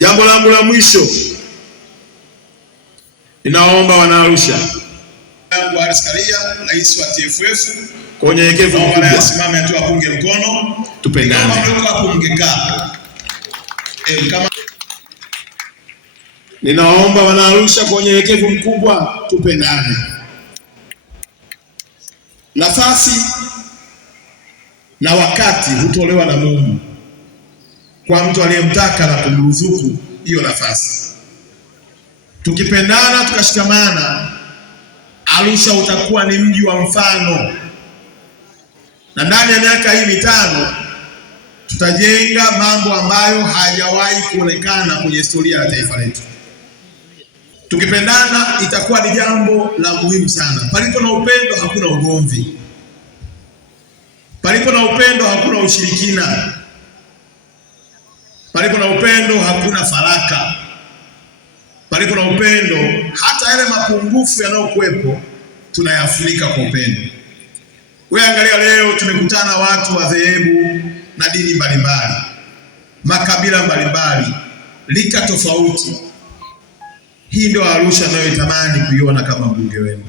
Jambo langu la mwisho, ninaomba Wanaarusha, Wallace Karia, rais wa TFF, kwa unyenyekevu mkubwa asimame tu apunge mkono, tupendane. Ninaomba Wanaarusha kwa unyenyekevu mkubwa tupendane. Nafasi na wakati hutolewa na Mungu kwa mtu aliyemtaka na kumruzuku hiyo nafasi. Tukipendana tukashikamana, Arusha utakuwa ni mji wa mfano, na ndani ya miaka hii mitano tutajenga mambo ambayo hayajawahi kuonekana kwenye historia ya taifa letu. Tukipendana itakuwa ni jambo la muhimu sana. Palipo na upendo hakuna ugomvi, palipo na upendo hakuna ushirikina, palipo na upendo hakuna faraka, palipo na upendo hata yale mapungufu yanayokuwepo tunayafunika kwa upendo. Wewe angalia, leo tumekutana watu wa dhehebu na dini mbalimbali, makabila mbalimbali, lika tofauti. Hii ndio Arusha nayoitamani kuiona kama mbunge wenu.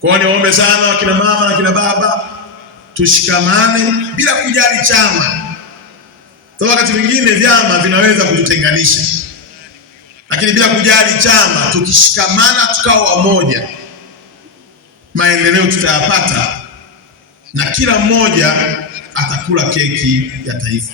Kwa hiyo niombe sana wakina mama na kina baba, tushikamane bila kujali chama. Kwa wakati mwingine vyama vinaweza kututenganisha, lakini bila kujali chama, tukishikamana tukawa wamoja, maendeleo tutayapata na kila mmoja atakula keki ya taifa.